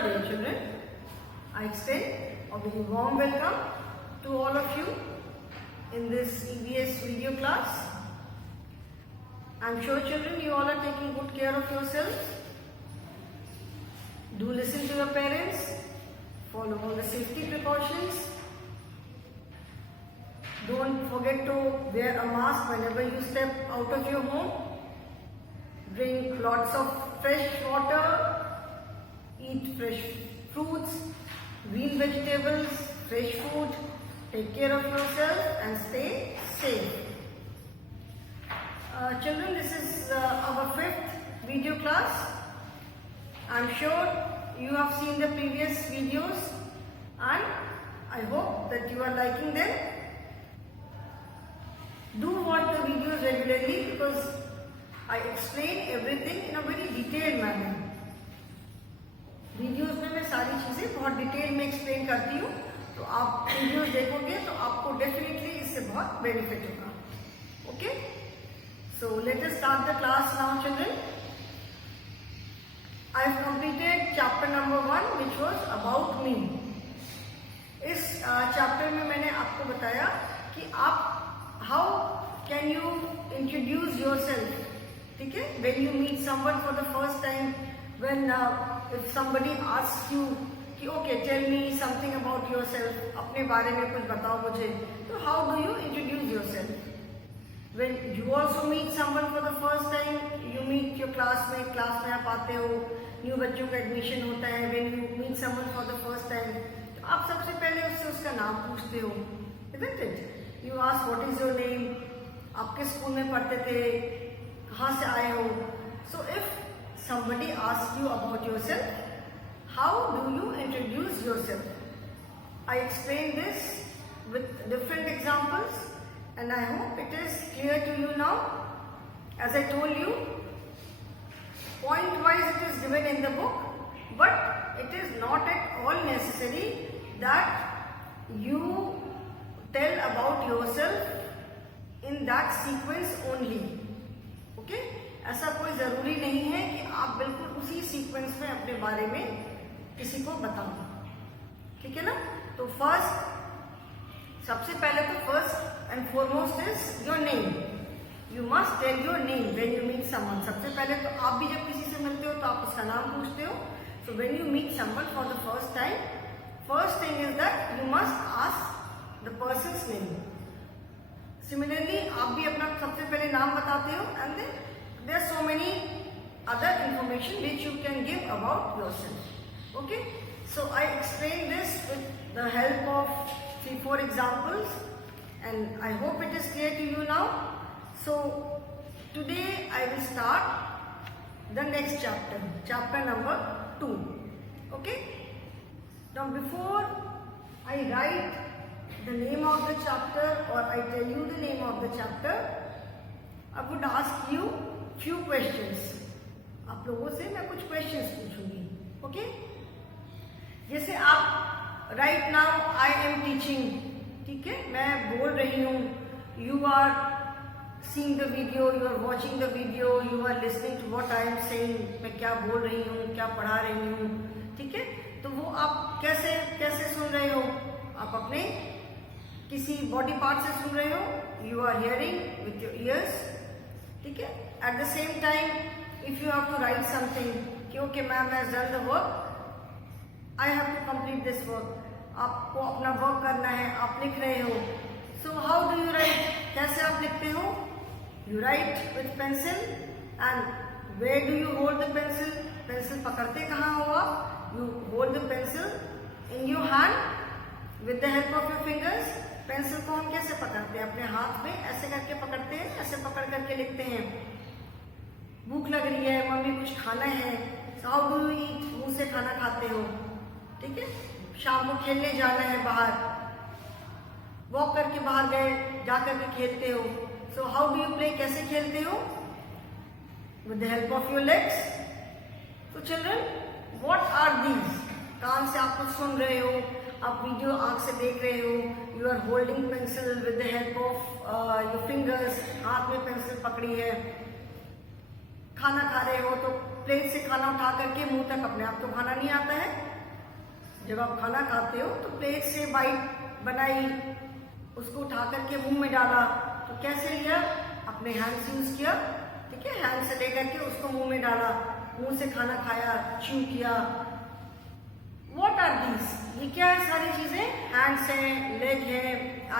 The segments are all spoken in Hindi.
Namaskar dear children. I extend a very warm welcome to all of you in this EVS video class. I am sure children you all are taking good care of yourselves. Do listen to your parents, follow all the safety precautions. Don't forget to wear a mask whenever you step out of your home. Drink lots of fresh water. Eat fresh fruits, green vegetables, fresh food. Take care of yourself and stay safe. Children, this is our 5th video class. I am sure you have seen the previous videos and I hope that you are liking them. Do watch the videos regularly because I explain everything in a very detailed manner. Videos में मैं सारी चीज़ें बहुत डिटेल में एक्सप्लेन करती हूँ, तो आप वीडियोस देखोगे तो आपको डेफिनेटली इससे बहुत बेनिफिट होगा. Okay, so let us start the class now children. I have completed chapter number 1 which was about me. इस चैप्टर में मैंने आपको बताया कि आप how can you introduce yourself. ठीक है, when you meet someone for the first time, when if somebody asks you कि okay tell me something about yourself, अपने बारे में कुछ बताओ मुझे, तो how do you introduce yourself? When you also meet someone for the first time, you meet your classmate, class में आप आते हो, न्यू बच्चों का एडमिशन होता है. when you meet someone for the first time, तो आप सबसे पहले उससे उसका नाम पूछते हो, isn't it? You ask what is your name, आप किस स्कूल में पढ़ते थे, कहाँ से आए हो. So if somebody asks you about yourself, how do you introduce yourself? I explained this with different examples and I hope it is clear to you now. As I told you, point wise it is given in the book, but it is not at all necessary that you tell about yourself in that sequence only. Okay? ऐसा कोई जरूरी नहीं है कि आप बिल्कुल उसी सीक्वेंस में अपने बारे में किसी को बताओ. ठीक है ना. तो सबसे पहले तो first and foremost is your name. You must tell your name when you meet someone. सबसे पहले तो आप भी जब किसी से मिलते हो तो आप उसका नाम पूछते हो. So when you meet someone for the first time, first thing is that you must ask the person's name. Similarly आप भी अपना सबसे पहले नाम बताते हो and then there are so many other information which you can give about yourself. Okay, so I explained this with the help of 3-4 examples and I hope it is clear to you now. So today I will start the next chapter, chapter number 2. Okay, now before I write the name of the chapter or I tell you the name of the chapter, I would ask you few questions. आप लोगों से मैं कुछ questions पूछूंगी. ओके, जैसे आप right now I am teaching. ठीक है, मैं बोल रही हूँ. You are seeing the video, you are watching the video, you are listening to what I am saying. मैं क्या बोल रही हूँ, क्या पढ़ा रही हूँ. ठीक है, तो वो आप कैसे सुन रहे हो? आप अपने किसी बॉडी पार्ट से सुन रहे हो. You are hearing with your ears. ठीक है. At the same time, if you have to write something, कि okay ma'am has done the work, I have to complete this work. आपको अपना वर्क करना है, आप लिख रहे हो. So how do you write? कैसे आप लिखते हो? You write with pencil and where do you hold the pencil? Pencil पकड़ते कहाँ हो आप? You hold the pencil in your hand with the help of your fingers. Pencil को हम कैसे पकड़ते हैं? अपने हाथ में ऐसे करके पकड़ते हैं, ऐसे पकड़ करके लिखते हैं. भूख लग रही है, मम्मी कुछ खाना है, हाउ डू यू ईट? मुंह से खाना खाते हो. ठीक है, शाम को खेलने जाना है बाहर, वॉक करके बाहर गए, जा करके खेलते हो. So how do you play? कैसे खेलते हो? With the help of your legs. तो चिल्ड्रन, व्हाट आर दीज? कान से आप कुछ सुन रहे हो, आप वीडियो आंख से देख रहे हो. You are holding pencil with the help of your fingers. हाथ में पेंसिल पकड़ी है. खाना खा रहे हो तो प्लेट से खाना उठा करके मुंह तक अपने आप तो खाना नहीं आता है, जब आप खाना खाते हो तो प्लेट से बाइट बनाई, उसको उठा करके मुंह में डाला, तो कैसे लिया? अपने हैंड से यूज किया, ठीक है, हैंड से लेकर के उसको मुंह में डाला, मुंह से खाना खाया, च्यू किया। What are these? ये क्या है? सारी चीजें हैंड्स है, लेग है,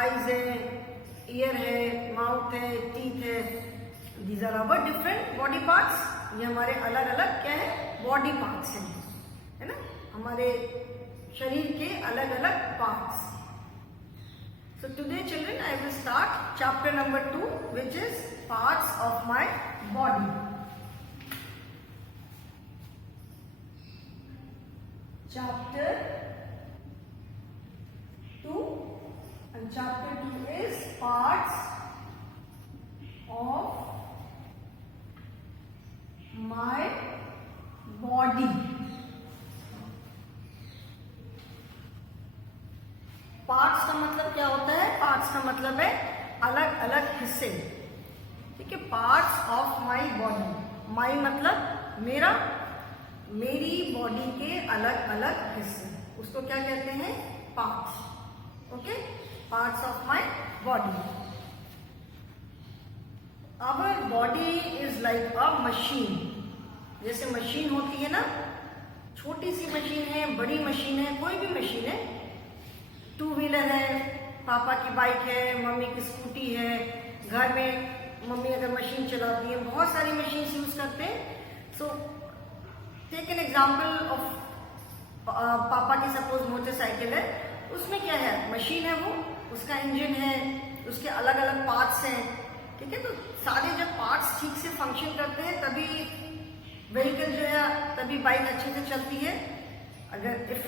आईज है, ईयर है, माउथ है, टीथ है। These are our different body parts. ये हमारे अलग अलग क्या है? बॉडी पार्ट्स हैं, है ना, हमारे शरीर के अलग अलग parts. So today children I will start chapter number 2, which is parts of my body. Chapter 2, and chapter 2 is parts of my body. Parts का मतलब क्या होता है? पार्ट्स का मतलब है अलग अलग हिस्से, ठीक है। पार्ट्स ऑफ माई बॉडी, माई मतलब मेरा, मेरी बॉडी के अलग अलग हिस्से, उसको क्या कहते हैं? Parts. Okay, parts of my body. Our body is like a machine. जैसे मशीन होती है ना, छोटी सी मशीन है, बड़ी मशीन है, कोई भी मशीन है, टू व्हीलर है, पापा की बाइक है, मम्मी की स्कूटी है, घर में मम्मी अगर मशीन चलाती है, बहुत सारी मशीन यूज करते हैं। So take an example of पापा की सपोज मोटरसाइकिल है, उसमें क्या है? मशीन है वो, उसका इंजन है, उसके अलग अलग पार्ट्स हैं, ठीक है। तो सारे जब पार्ट्स ठीक से फंक्शन करते हैं तभी व्हीकल जो है, तभी बाइक अच्छे से चलती है। अगर if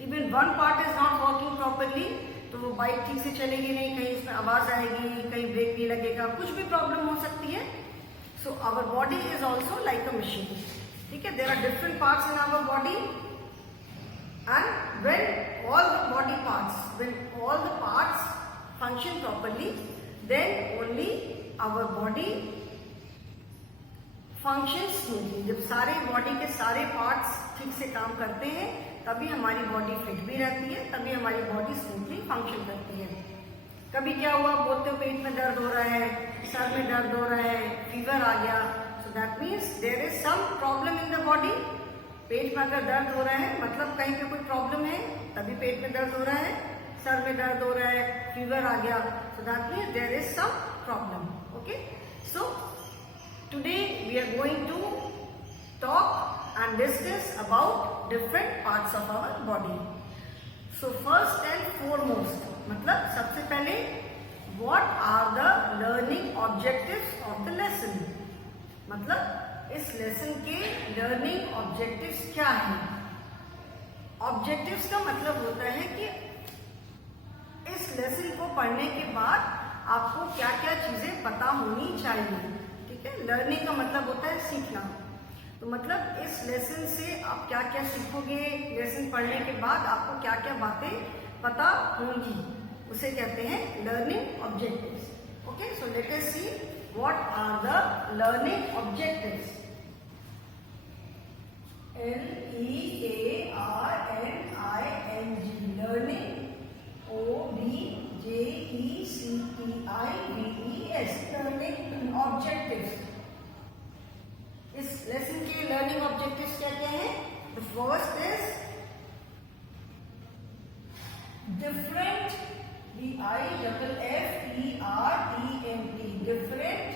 even one part is not working properly तो वो बाइक ठीक से चलेगी नहीं, कहीं उसमें आवाज आएगी, कहीं ब्रेक नहीं लगेगा, कुछ भी प्रॉब्लम हो सकती है। So our body is also like a machine, ठीक है। There are different parts in our body, and when all the body parts, when all the parts function properly, then only our body function smoothly. जब सारे बॉडी के सारे पार्ट्स ठीक से काम करते हैं तभी हमारी बॉडी फिट भी रहती है, तभी हमारी बॉडी स्मूथली फंक्शन करती है। कभी क्या हुआ, बोलते हो पेट में दर्द हो रहा है, सर में दर्द हो रहा है, फीवर आ गया, so that means there is some problem in the body. पेट में अगर दर्द हो रहा है मतलब कहीं पे कोई प्रॉब्लम है, तभी पेट में दर्द हो रहा है, सर में दर्द हो रहा है, फीवर आ गया, so that means there is some problem. Okay, so today we are going to talk and discuss about different parts of our body. So first and foremost, मतलब सबसे पहले what are the learning objectives of the lesson? मतलब इस लेसन के learning objectives क्या हैं? Objectives का मतलब होता है कि इस लेसन को पढ़ने के बाद आपको क्या क्या चीजें पता होनी चाहिए, ठीक है। लर्निंग का मतलब होता है सीखना, तो मतलब इस लेसन से आप क्या क्या सीखोगे, लेसन पढ़ने के बाद आपको क्या क्या बातें पता होंगी, उसे कहते हैं learning objectives. Okay, so let us see what are the learning objectives. LEARNING, learning, OBJECTIVES, learning objectives. इस लेसन के लर्निंग ऑब्जेक्टिव्स क्या क्या है? The first is different, DIFFERENT, different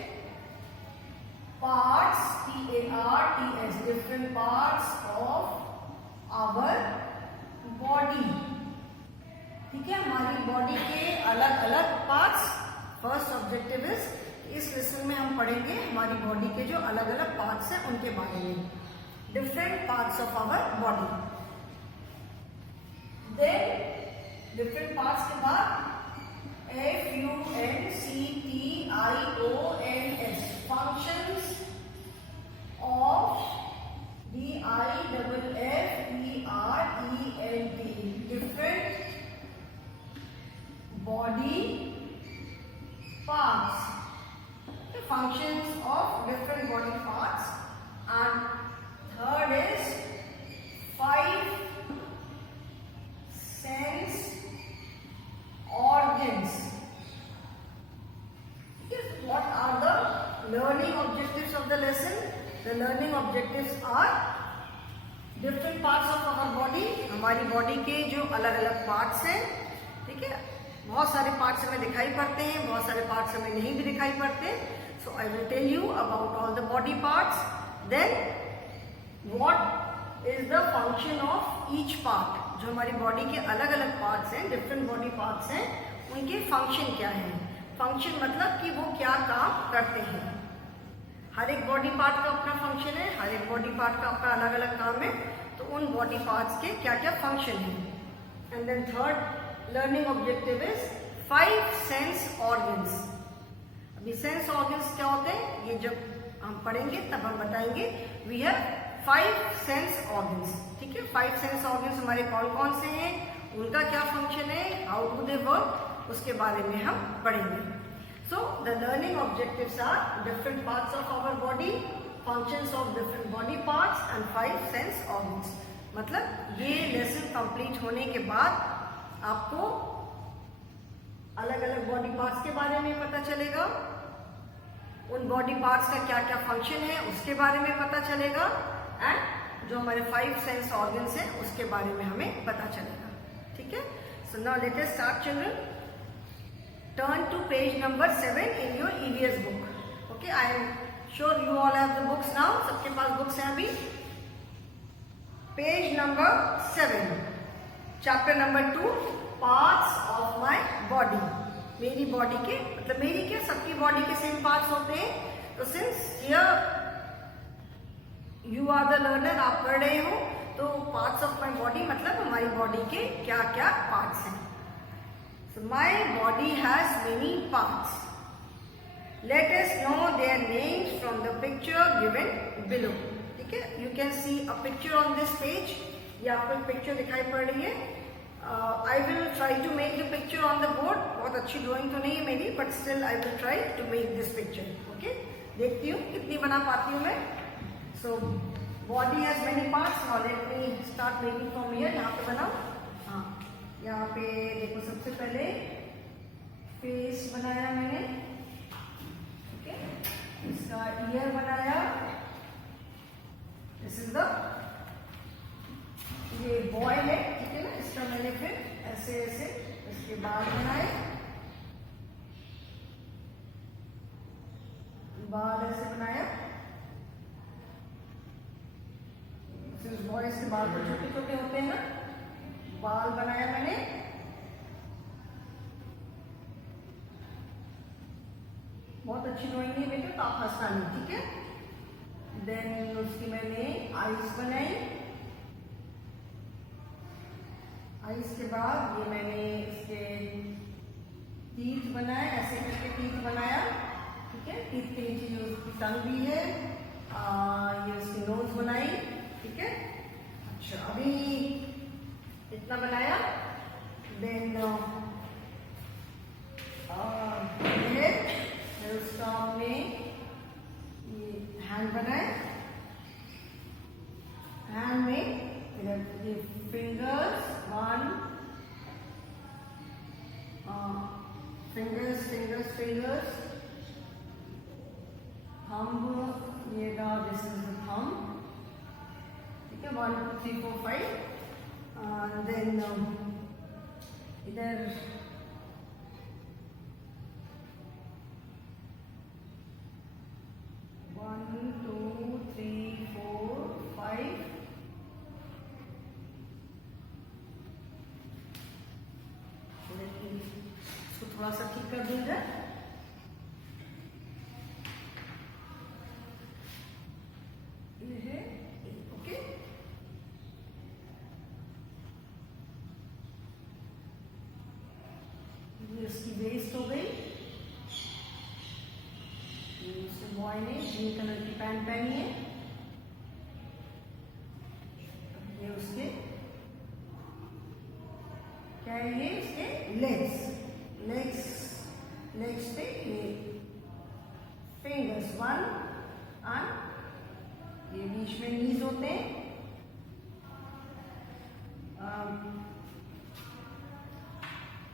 parts, PARTS, different parts of our body, ठीक है। हमारी बॉडी के अलग अलग पार्ट्स। फर्स्ट ऑब्जेक्टिव इज, इस लेसन में हम पढ़ेंगे हमारी बॉडी के जो अलग अलग पार्ट्स हैं उनके बारे में, different parts of our body. Then different parts के बाद FUNCTIONS, functions of DIFFERENT, different body parts, the functions of different body parts. And third is 5 different parts of our body, हमारी बॉडी के जो अलग अलग पार्ट्स हैं, ठीक है। बहुत सारे पार्ट्स हमें दिखाई पड़ते हैं, बहुत सारे पार्ट्स हमें नहीं भी दिखाई पड़ते। So I will tell you about all the body parts, then what is the function of each part. जो हमारी बॉडी के अलग अलग पार्ट्स हैं, डिफरेंट बॉडी पार्ट्स हैं, उनके फंक्शन क्या हैं। फंक्शन मतलब कि वो क्या काम करते हैं। हर एक बॉडी पार्ट का अपना फंक्शन है, हर एक बॉडी पार्ट का अपना अलग अलग काम है। तो उन बॉडी पार्ट्स के क्या क्या फंक्शन है। And then third learning objective is 5 sense organs. अभी सेंस ऑर्गन्स क्या होते हैं ये जब हम पढ़ेंगे तब हम बताएंगे। वी हैव 5 सेंस ऑर्गन्स, ठीक है। 5 सेंस ऑर्गन्स हमारे कौन कौन से हैं, उनका क्या फंक्शन है, हाउ डू दे वर्क, उसके बारे में हम पढ़ेंगे। So the learning objectives are different parts of our body, functions of different body parts and 5 sense organs. मतलब ये लेसन कंप्लीट होने के बाद आपको अलग अलग बॉडी पार्ट्स के बारे में पता चलेगा, उन बॉडी पार्ट्स का क्या क्या फंक्शन है उसके बारे में पता चलेगा, एंड जो हमारे 5 सेंस ऑर्गन्स हैं उसके बारे में हमें पता चलेगा, ठीक है। So now let us start children. Turn to page number 7 in your EVS book. Okay, I am sure you all have the books now. सबके पास बुक्स हैं अभी। Page number 7, chapter number 2, parts of my body. मेरी बॉडी के मतलब मेरी क्या सबकी बॉडी के सेम पार्ट्स होते हैं। तो since here you are the learner, आप पढ़ रहे हो, तो parts of my body मतलब हमारी बॉडी के क्या क्या पार्ट्स हैं। So my body has many parts. Let us know their names from the picture given below. ठीक है, you can see a picture on this page. ये आपको एक पिक्चर दिखाई पड़ रही है। I will try to make the picture on the board. बहुत अच्छी ड्राइंग तो नहीं है मेरी, but still I will try to make this picture. Okay? देखती हूँ कितनी बना पाती हूँ मैं। So body has many parts. Now let me start making from here. यहाँ पे बनाओ। हाँ, यहाँ पे देखो सबसे पहले फेस बनाया मैंने, ठीक है। इसका ईयर बनाया, दिस इज द, ये बॉय है, ठीक है ना। इसका मैंने फिर ऐसे ऐसे इसके बाल बनाए, बाल ऐसे बनाया। बॉयज के बाल तो छोटे छोटे होते हैं ना, बाल बनाया मैंने। बहुत अच्छी ड्राइंग नहीं बेटे, तो आप हंसना नहीं, ठीक है। देन उसकी मैंने आईज बनाई। आईज के बाद ये मैंने इसके टीथ बनाए, ऐसे करके टीथ बनाया, ठीक है। टीथ के नीचे जो उसकी टंग भी है, ये उसकी नोज बनाई, ठीक है। अच्छा, अभी इतना बनाया। देन उसका हमने ये हैंड बनाए। हैंड में ये fingers, fingers fingers fingers, thumb, ये दिस इज द थंब, ठीक है। 1 2 3 4 5। देन इधर one two three four five, इसको थोड़ा सा ठीक कर दूंगा। ये है, ओके। इसकी वेस्ट हो गई। बॉय ने ग्रीन कलर की पैंट पहनी है। ये उसके क्या है, ये इसके लेग्स, लेग्स लेग्स पे ये फिंगर्स 1 एंड ये बीच में नीज होते हैं।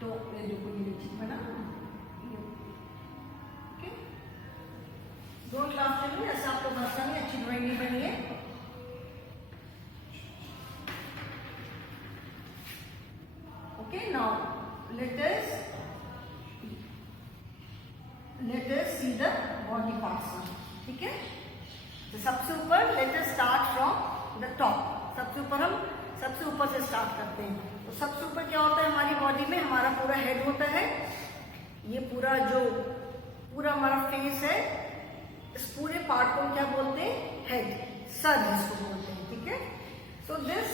तो ये जो कोई ठीक बना, ओके। डोंट लाफ, ऐसा आपको भाषा में अच्छी ड्राइंग नहीं बनी है। Okay, now let us see the body parts now. ठीक है, तो सबसे ऊपर let us start from the top. सबसे ऊपर से स्टार्ट करते हैं. तो सबसे ऊपर क्या होता है हमारी बॉडी में? हमारा पूरा हेड होता है. ये पूरा हमारा फेस है, इस पूरे पार्ट को क्या बोलते हैं? हेड, सर जिसको बोलते हैं. ठीक है, सो दिस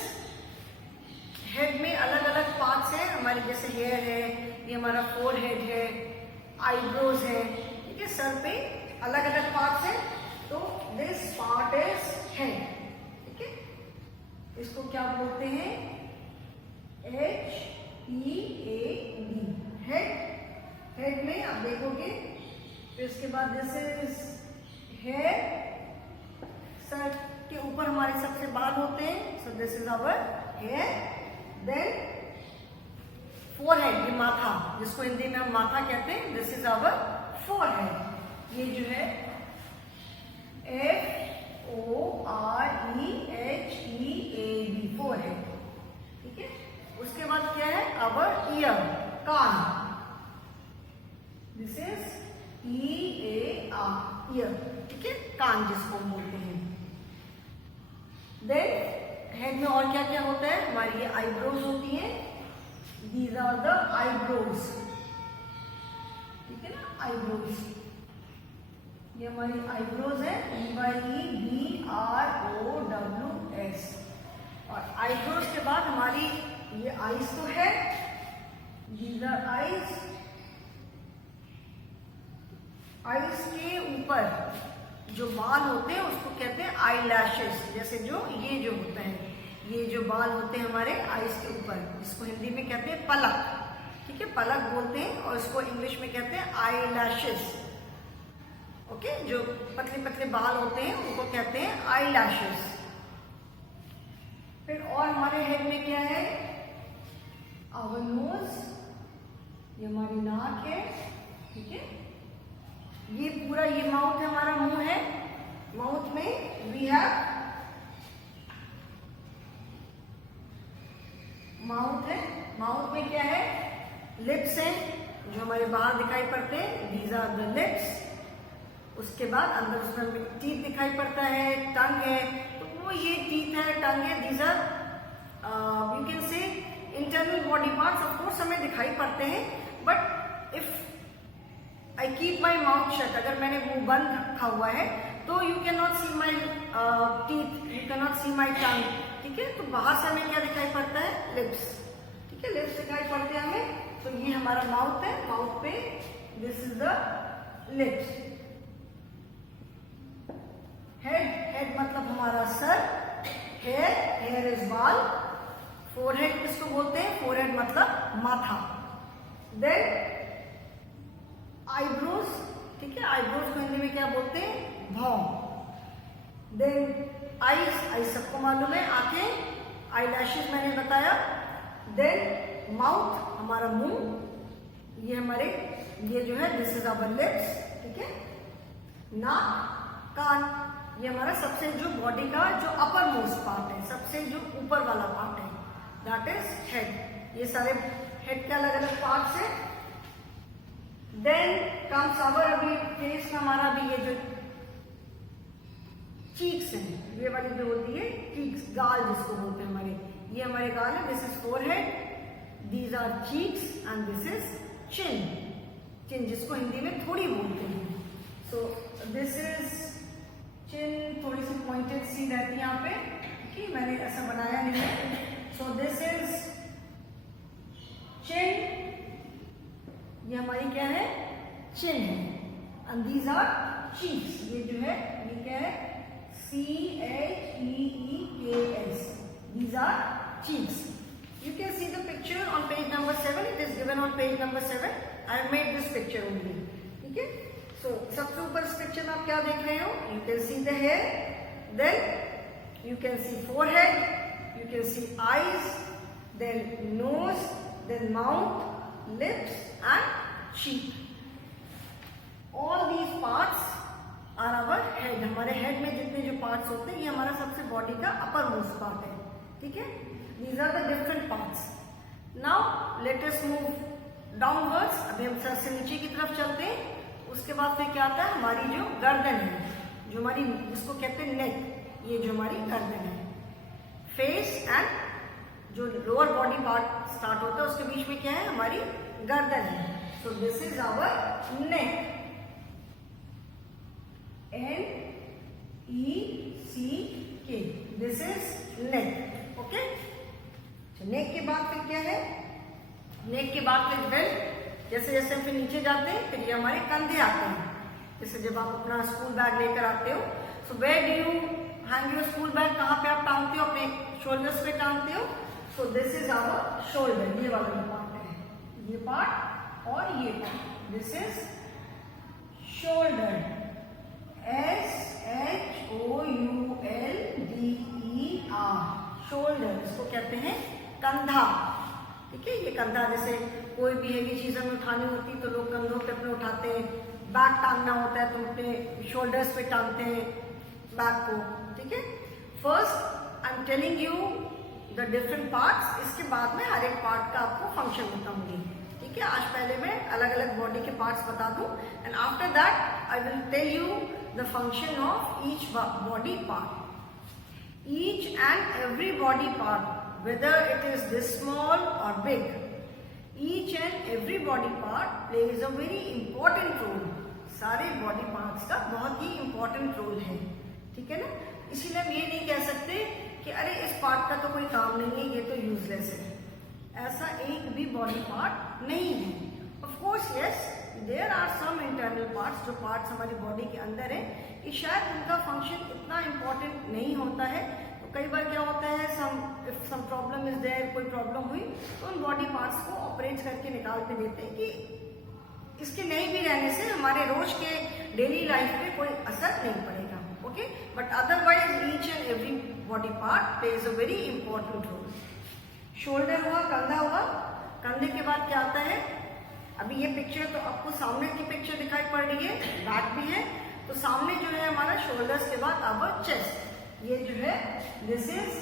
हेड में अलग अलग पार्ट्स हैं हमारे, जैसे हेयर है, ये हमारा फोरहेड है, आईब्रोज है. ठीक है, सर पे अलग अलग पार्ट्स हैं. तो दिस पार्ट इज हेड. ठीक है, इसको क्या बोलते हैं? HEAD, head. हेड में आप देखोगे, फिर इसके बाद दिस इज हेड. सर के ऊपर हमारे सबसे बाल होते हैं. So this is our hair. Then forehead, ये माथा, जिसको हिंदी में हम माथा कहते हैं. This is our forehead. ये जो है FOREHEAD, फोरहेड. ठीक है, उसके बाद क्या है? आवर ईयर, कान. This is EAR, ear. ठीक है, कान जिसको बोलते हैं. देन हेड में और क्या क्या होता है? हमारी ये आईब्रोज होती हैं. These are the eyebrows. ठीक है ना, आईब्रोज. ये हमारी आईब्रोज है, EYEBROWS. और आईब्रोज के बाद हमारी ये आईज तो है. These are eyes. आईज के ऊपर जो बाल होते हैं उसको कहते हैं आई लैशेस. जैसे ये जो होता है, ये जो बाल होते हैं हमारे आईज के ऊपर, इसको हिंदी में कहते हैं पलक. ठीक है, पलक बोलते हैं. और इसको इंग्लिश में कहते हैं आई लैशेस. ओके, जो पतले पतले बाल होते हैं उनको कहते हैं आई लैशेस. फिर और हमारे हेड में क्या है? आवर नोज, ये हमारी नाक है. ठीक है, ये पूरा ये माउथ है, हमारा मुंह है. माउथ में वी हैव माउथ है. माउथ में क्या है? लिप्स हैं, जो हमारे बाहर दिखाई पड़ते हैं. These are the lips. उसके बाद अंदर उसमें टीथ दिखाई पड़ता है, टंग है. तो वो ये टीथ है, टंग है. These are you can say internal body parts. Of course हमें दिखाई पड़ते हैं, but if I keep my mouth shut, अगर मैंने मुंह बंद रखा हुआ है तो you can not see my teeth, you can not see my tongue. ठीक है, तो बाहर से हमें क्या दिखाई पड़ता है? लिप्स. ठीक है, लिप्स दिखाई पड़ते हैं हमें. तो ये हमारा माउथ है. माउथ पे this is the lips. Head मतलब हमारा सर. हेयर इज बाल. फोरहेड किसको बोलते हैं? फोरहेड मतलब माथा. Then eyebrows. ठीक है, आईब्रोज को हिंदी में क्या बोलते हैं? भौं. देन आईज सबको मालूम है, आंखें. आई लैशेस मैंने बताया. देन माउथ, हमारा मुंह. ये हमारे ये जो है दिस इज आवर लिप्स. ठीक है, नाक, कान. ये हमारा सबसे जो बॉडी का जो अपर मोस्ट पार्ट है, सबसे जो ऊपर वाला पार्ट है, दैट इज हेड. ये सारे हेड के अलग अलग पार्ट्स हैं. देन कम्स आवर, अभी फेस में हमारा भी ये जो चीक्स हैं, ये वाली जो होती है चीक्स, गाल जिसको बोलते हैं हमारे, ये हमारे गाल है. This is forehead. These are cheeks and this is chin. Chin जिसको हिंदी में थोड़ी बोलते हैं. So this is chin. थोड़ी सी पॉइंटेड सी रहती है यहाँ पे, कि मैंने ऐसा बनाया नहीं है. So this is chin. ये हमारी क्या है? चिन है. And these are cheeks. ये जो है ये क्या है? CHEEKS. These are cheeks. You can see the picture on page number 7. It is given on page number 7. I have made this picture only. ठीक है, so सबसे ऊपर इस पिक्चर में आप क्या देख रहे हो? You can see the hair. Then you can see forehead. You can see eyes. Then nose. Then mouth, lips and cheek. All these parts are our head. हमारे हेड में जितने जो पार्ट्स होते हैं, ये हमारा सबसे बॉडी का अपर मोस्ट पार्ट है. ठीक है, these are the different parts. Now let us move downwards. अभी हम सर से नीचे की तरफ चलते हैं। उसके बाद फिर क्या आता है, हमारी जो गर्दन है, जो हमारी, जिसको कहते हैं नेक, ये जो हमारी गर्दन है। फेस एंड जो लोअर बॉडी पार्ट स्टार्ट होता है उसके बीच में क्या है, हमारी गर्दन है। So this is our neck, NECK, this is neck. Okay, neck के बाद फिर क्या है, नेक के बाद फिर बेल्ट। जैसे जैसे हम फिर नीचे जाते हैं फिर ये हमारे कंधे आते हैं। जैसे जब आप अपना स्कूल बैग लेकर आते हो, so where do you hang your school bag, कहाँ पे आप टांगते हो, अपने शोल्डर्स पे टांगते हो। So this is our shoulder, ये वाला जो पार्ट है, ये पार्ट और ये part, this is shoulder, SHOULDER, shoulder, इसको कहते हैं कंधा। ठीक है, ये कंधा, जैसे कोई भी हेवी चीज हमें उठानी होती है तो लोग कंधों पे अपने उठाते हैं। बैग टांगना होता है तो अपने शोल्डर्स पे टांगते हैं बैग को। ठीक है, first I am telling you the different parts, इसके बाद में हर एक पार्ट का आपको फंक्शन बताऊंगी। ठीक है, आज पहले मैं अलग अलग बॉडी के पार्ट्स बता दूं and after that I will tell you the function of each body part. Each and every body part, whether it is this small or big, each and every body part plays a very important role. सारे बॉडी पार्ट्स का बहुत ही important रोल है। ठीक है ना, इसीलिए हम ये नहीं कह सकते कि अरे इस पार्ट का तो कोई काम नहीं है, ये तो यूजलेस है। ऐसा एक भी बॉडी पार्ट नहीं है। Of course yes, there are some internal parts, जो पार्ट्स हमारी बॉडी के अंदर है, कि शायद उनका फंक्शन इतना इम्पोर्टेंट नहीं होता है। तो कई बार क्या होता है, सम प्रॉब्लम इज देयर, कोई प्रॉब्लम हुई तो उन बॉडी पार्ट्स को ऑपरेट करके निकाल के देते हैं कि इसके नहीं भी रहने से हमारे रोज के डेली लाइफ पे कोई असर नहीं पड़ेगा। Okay, but otherwise each and every body part plays a very important role. Shoulder हुआ, कंधा हुआ, कंधे के बाद क्या आता है, अभी ये पिक्चर तो आपको सामने की पिक्चर दिखाई पड़ रही है, बैक भी है, तो सामने जो है हमारा शोल्डर्स के बाद अब चेस्ट, ये जो है दिस इज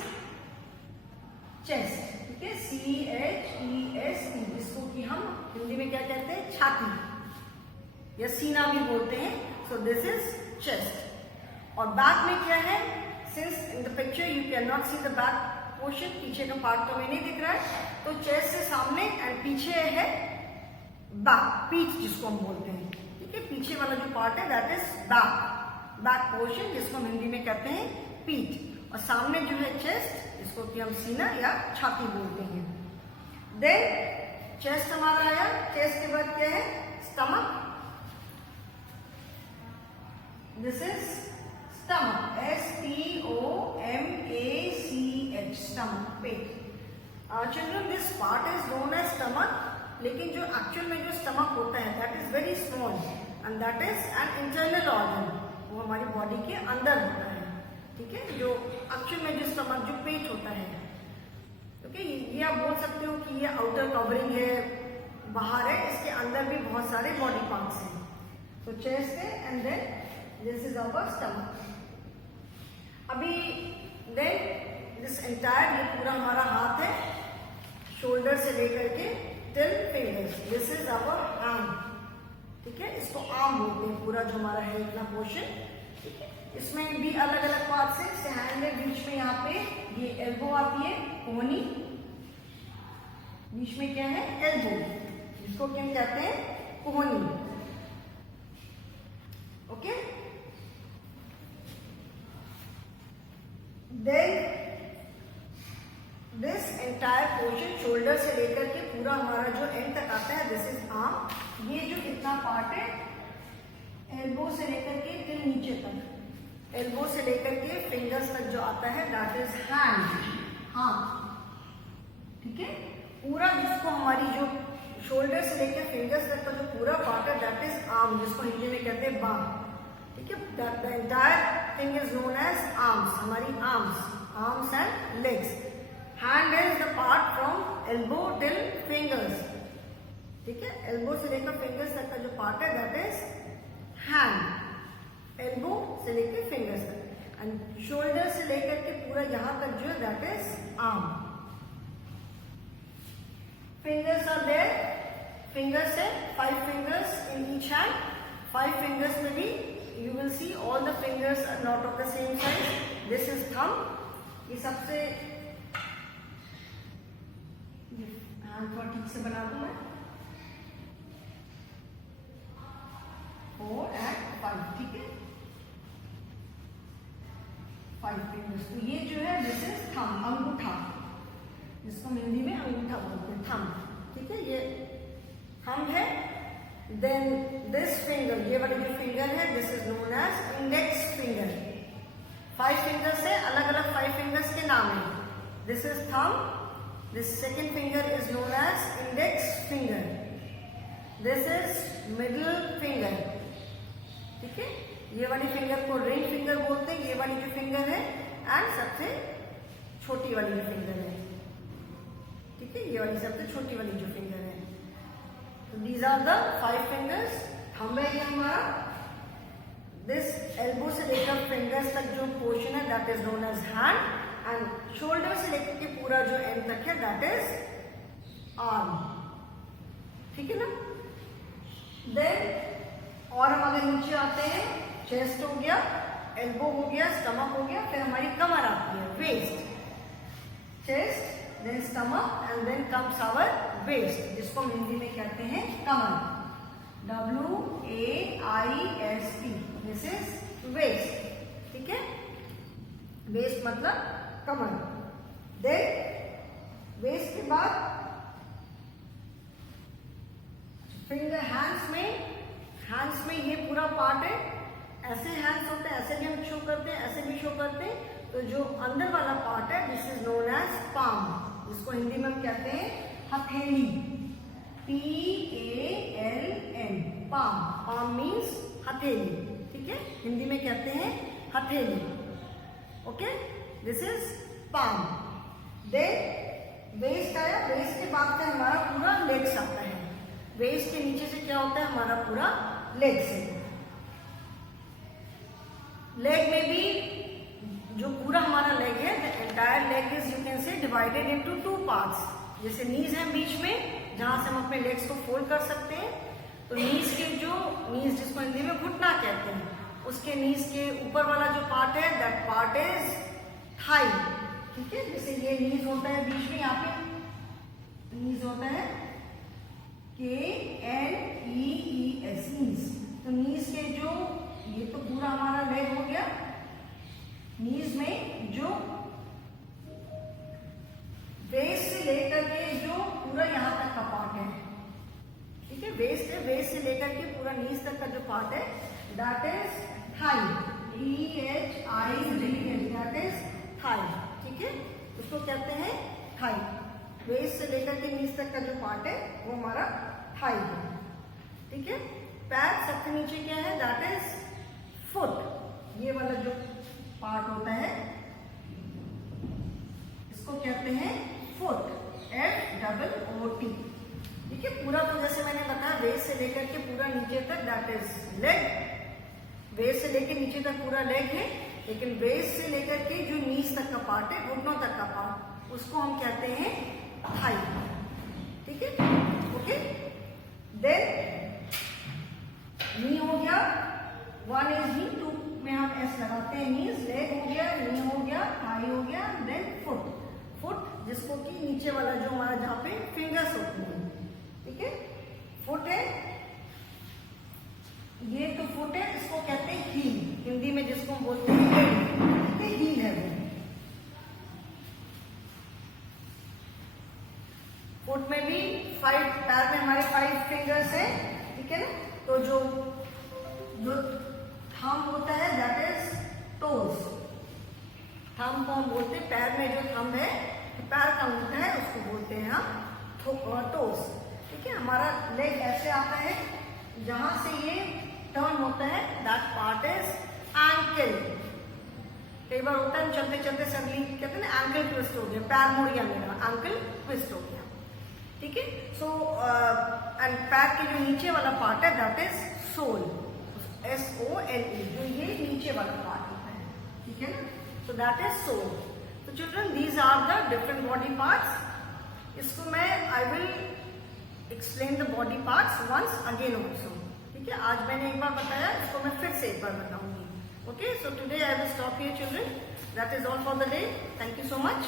चेस्ट। ठीक है, CHEST, जिसको कि हम हिंदी में क्या कहते हैं, छाती या सीना भी बोलते हैं। So this is chest. और बैक में क्या है, since in the picture you can not see the back portion, पीछे का पार्ट तो हमें नहीं दिख रहा है, तो चेस्ट से सामने एंड पीछे है बैक, पीठ जिसको हम बोलते हैं। ठीक है, पीछे वाला जो पार्ट है दैट इज बैक पोर्शन, जिसको हम हिंदी में कहते हैं पीठ। और सामने जो है चेस्ट, जिसको कि हम सीना या छाती बोलते हैं। देन चेस्ट हमारा आया, चेस्ट के बाद क्या है, stomach, this is stomach, STOMACH, stomach, pet. Children, this part is known as stomach, लेकिन जो एक्चुअल में जो स्टमक होता है that is very small and that is an internal organ, वो हमारी बॉडी के अंदर होता है। ठीक है, जो एक्चुअल में जो स्टमक, जो पेट होता है, ओके, ये आप बोल सकते हो कि ये आउटर कवरिंग है, बाहर है, इसके अंदर भी बहुत सारे बॉडी पार्ट्स हैं। तो चेस्ट है and then this is our stomach. अभी देन दिस एंटायर, ये पूरा हमारा हाथ है, शोल्डर से लेकर के till fingers, this is our arm. ठीक है, इसको आर्म बोलते हैं, पूरा जो हमारा है इतना पोर्शन। ठीक है, इसमें भी अलग अलग पार्ट्स है। जैसे हैंड है, बीच में यहाँ पे ये एल्बो आती है, कोहनी, बीच में क्या है, एल्बो, जिसको क्या कहते हैं, कोहनी। Okay, then this entire portion, shoulder से लेकर के पूरा हमारा जो एंड तक आता है, दिस इज आर्म। ये जो इतना पार्ट है, एल्बो से लेकर के टिल नीचे तक, एल्बो से लेकर के फिंगर्स तक जो आता है दैट इज हैंड, हाथ। ठीक है, पूरा जिसको हमारी जो शोल्डर से लेकर फिंगर्स तक का जो पूरा पार्ट है दैट इज आर्म, जिसको हिंदी में कहते हैं बांह। ठीक है, the entire thing is known as arms, हमारी arms and legs. Hand is the part from elbow till fingers. ठीक है, एल्बो से लेकर फिंगर्स तक का जो पार्ट है दैट इज हैंड, एल्बो से लेकर फिंगर्स तक, एंड शोल्डर से लेकर के पूरा यहां तक जो है that is arm. Fingers are there. Fingers है 5 fingers in each hand. 5 fingers में भी you will see all the fingers are not of the same size. This is thumb. ये सबसे hand थोड़ा ठीक से बना दूं मैं. 4 and 5, ठीक है. 5 fingers. तो ये जो है this is thumb, अंगूठा, जिसको हिंदी में अंगूठा बोलते हैं, thumb. ठीक है, ये thumb है. Then this finger, ये वाली जो finger है, this is known as index finger. 5 fingers है, अलग अलग 5 fingers के नाम है. This is thumb. This second finger is known as index finger. This is middle finger. ठीक है, ये वाली फिंगर को रिंग फिंगर बोलते हैं. ये वाली जो फिंगर है एंड सबसे छोटी वाली जो फिंगर है. ठीक है, ये वाली सबसे छोटी वाली जो फिंगर है. These are the 5 fingers. Thumb है ये हमारा. This elbow से लेकर fingers तक जो portion है that is known as hand, and shoulder से लेकर के पूरा जो end तक है that is arm. ठीक है ना. Then और हम अगर नीचे आते हैं, chest हो गया, elbow हो गया, stomach हो गया, फिर हमारी कमर आती है, waist. Chest, then stomach and then comes our waist, जिसको हम हिंदी में कहते हैं कमर. WAIST. This is waist. ठीक है, waist मतलब कमर. Then waist के बाद finger, hands में ये पूरा पार्ट है. ऐसे हैंड्स होते हैं, ऐसे भी हम शो करते हैं, ऐसे भी शो करते हैं. तो जो अंदर वाला पार्ट है this is known as palm, जिसको हिंदी में हम कहते हैं हथेली. PALM, palm. पाम मीन्स हथेली. ठीक है, हिंदी में कहते हैं हथेली. Okay, this is palm. Then waist आया. वेस्ट के बाद से हमारा पूरा लेग्स आता है. वेस्ट के नीचे से क्या होता है, हमारा पूरा लेग्स है. लेग में भी जो पूरा हमारा लेग है, the entire leg is you can से डिवाइडेड इनटू 2 पार्ट्स. जैसे नीज है बीच में, जहां से हम अपने लेग्स को फोल्ड कर सकते हैं. तो नीज के जो नीज जिसको हिंदी में घुटना कहते हैं, उसके नीज के ऊपर वाला जो पार्ट है दैट पार्ट इज थाई. ठीक है, जैसे ये नीज होता है बीच में, यहाँ पे नीज होता है KNEES, नीज. तो नीज के जो ये तो पूरा हमारा लेग हो गया. नीज में जो वेस्ट से लेकर के जो पूरा यहाँ तक का पार्ट है, ठीक है, वेस्ट है, वेस्ट से लेकर के पूरा नीज तक का जो पार्ट है that is thigh. THIGH, that is thigh. ठीक है, उसको कहते हैं थाई. वेस्ट से लेकर के नीज तक का जो पार्ट है वो हमारा थाई है. ठीक है, पैर सबसे नीचे क्या है दैट इज फुट. ये वाला जो पार्ट होता है इसको कहते हैं फुट. FOOT. ठीक है, पूरा तो जैसे मैंने बताया वेस्ट से लेकर के पूरा नीचे तक दैट इज लेग. वेस्ट से लेकर नीचे तक पूरा लेग है, लेकिन वेस्ट से लेकर के जो नीज तक का पार्ट है, घुटनों तक का पार्ट, उसको हम कहते हैं थाई. ठीक है, ओके. देन नी हो गया. 1 इज नी, 2 में हम एस लगाते हैं. नीज, लेग हो गया, नी हो गया, थाई हो गया. Then foot. फुट जिसको कि नीचे वाला जो हमारा जहाँ पे फिंगर्स होती हैं. ठीक है, फुट है ये. तो फुट है, इसको कहते हैं हील. हिंदी में जिसको हम बोलते हैं हील है वो. फुट में भी 5 पैर में हमारे 5 फिंगर्स हैं. ठीक है ना. तो जो थंब होता है दैट इज टोज. थंब को हम बोलते हैं, पैर में जो थंब है, पैर का अंगूठा है, उसको बोलते हैं हम टोज. ठीक है, हमारा लेग ऐसे आता है, जहां से ये टर्न होता है दैट पार्ट इज एंकल. कई बार होता है हम चलते चलते सडनली कहते हैं ना एंकल ट्विस्ट हो गया, पैर मुड़ गया मेरा, एंकल ट्विस्ट हो गया. ठीक है, सो एंड पैर के जो नीचे वाला पार्ट है दैट इज सोल. SOLE, जो ये नीचे वाला पार्ट होता है. ठीक है ना, सो दैट इज सोल. तो children, these are the different body parts. इसको मैं I will explain the body parts once again also. ठीक है, आज मैंने एक बार बताया, इसको मैं फिर से एक बार बताऊंगी। Okay, so today I will stop here children, that is all for the day. Thank you so much.